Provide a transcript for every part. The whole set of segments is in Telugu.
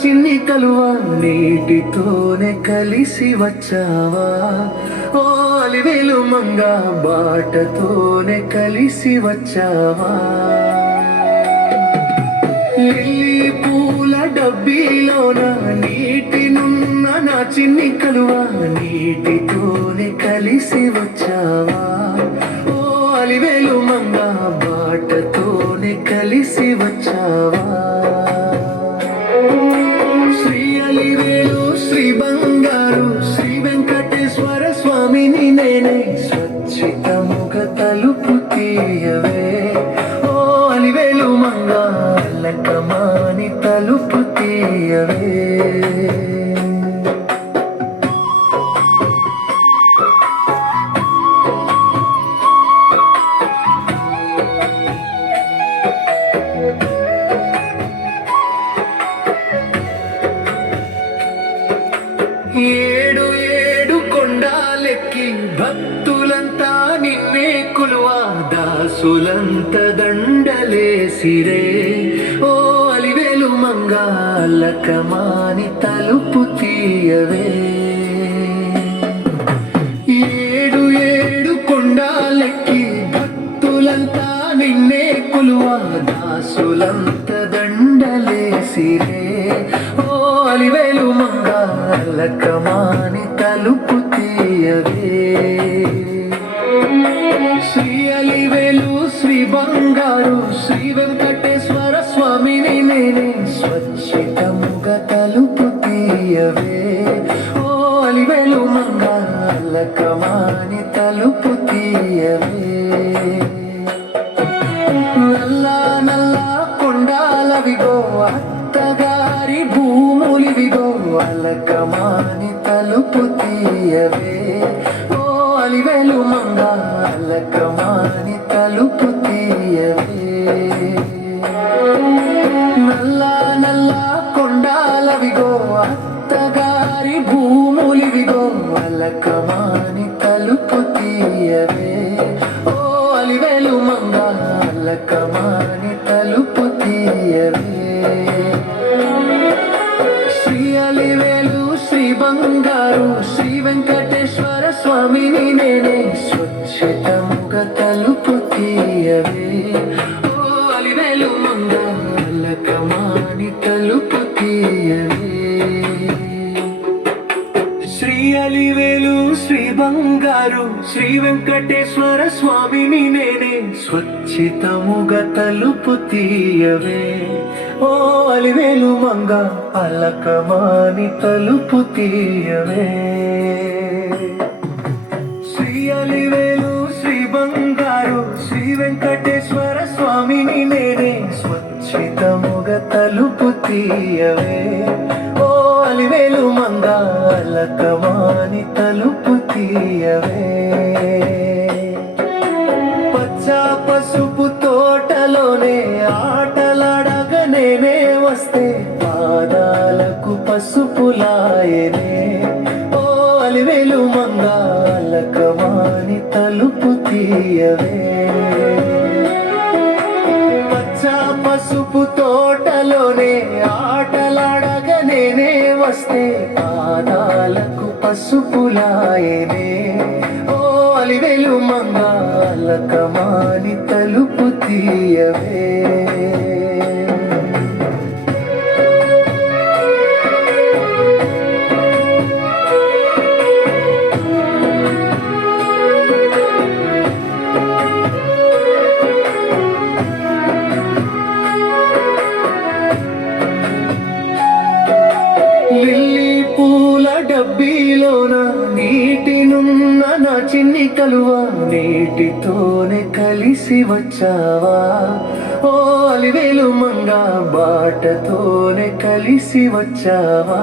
చిన్ని కలువా నీటితోనే కలిసి వచ్చావా ఓ అలివేలు మంగ బాటతోనే కలిసి వచ్చావా లిల్లీ పూల డబ్బీలోన నీటినున్న నా చిన్ని కలువా నీటితోనే కలిసి వచ్చావా ఓ అలివేలు మంగ బాటతోనే కలిసి వచ్చావా శ్రీ అలివేలు శ్రీ బంగారు శ్రీ వెంకటేశ్వర స్వామిని నేనే స్వచ్ఛితముగా తలుపు తీయవే ఓ అలివేలు మంగ అల్లకమాని తలుపు తీయవే ఏడు ఏడు కొండాలెక్కి భక్తులంతా నిన్నే కొలువా దాసులంత దండలేసిరే ఓ అలివేలు మంగ అల్లకమాని తలుపు తీయవే ఏడు ఏడు కొండాలెక్కి భక్తులంతా నిన్నే కొలువా దాసులంత దండలేసిరే ఓ అలివేలు మంగ అల్లకమాని తలుపు తీయవే శ్రీ అలివేలు శ్రీ బంగారు శ్రీ వెంకటేశ్వర స్వామిని నేనే స్వచ్ఛితముగా తలుపు తీయవే ఓ అలివేలు మంగ అల్లకమాని తలుపు తీయవే నల్లా నల్లా కొండాలవిగో అత్తగారి భూములివిగో అల్లకమాని తలుపు తీయవే ఓ అలివేలు మంగ అల్లకమాని తలుపు తీయవే నల్లా నల్లా కొండాలవిగో అత్తగారి భూములివిగో అల్లకమాని తలుపు తీయవే ఓ అలివేలు మంగ అల్లకమాని తలుపు తీయవే శ్రీ అలివేలు శ్రీ బంగారు శ్రీ వెంకటేశ్వర స్వామిని నేనే స్వచ్ఛితముగా తలుపు తీయవే ఓ అలివేలు మంగ అల్లకమాని తలుపు తీయవే శ్రీ అలివేలు శ్రీ బంగారు శ్రీ వెంకటేశ్వర స్వామిని నేనే స్వచ్ఛితముగా తలుపు తీయవే ఓ అలివేలు మంగ అల్లకమాని తలుపు తీయవే శ్రీ అలివేలు శ్రీ బంగారు శ్రీ వెంకటేశ్వర స్వామిని నేనే స్వచ్ఛితముగా తలుపు తీయవే ఓ అలివేలు మంగ అల్లకమాని తలుపు తీయవే పచ్చ పసుపు తోటలోనే ఆటలాడగ నేనే వస్తే పాదాలకు పసుపులాయనే ఓ అలివేలు మంగ అల్లకమాని తలుపు తీయవే పచ్చ పసుపు తోటలోనే ఆటలాడగ నేనే వస్తే పాదాలకు పసుపులాయనే ఓ అలివేలు మంగ అల్లకమాని తలుపు తీయవే లిల్లీ పూల డబ్బీలోన నీటినున్న నా చిన్ని కలువా నీటితోనే కలిసి వచ్చావా ఓ అలివేలు మంగ బాటతోనే కలిసి వచ్చావా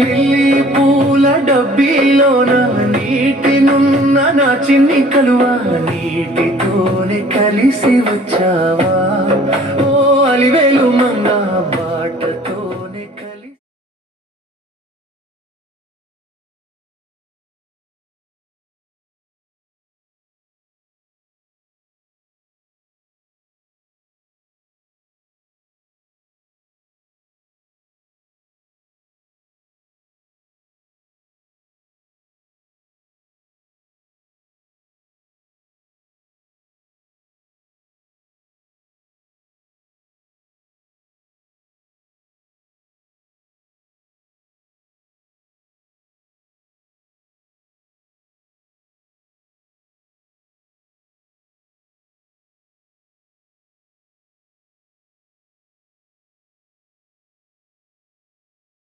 లిల్లీ పూల డబ్బీలోన నీటినున్న నా చిన్ని కలువా నీటితోనే కలిసి వచ్చావా ఓ అలివేలు మంగ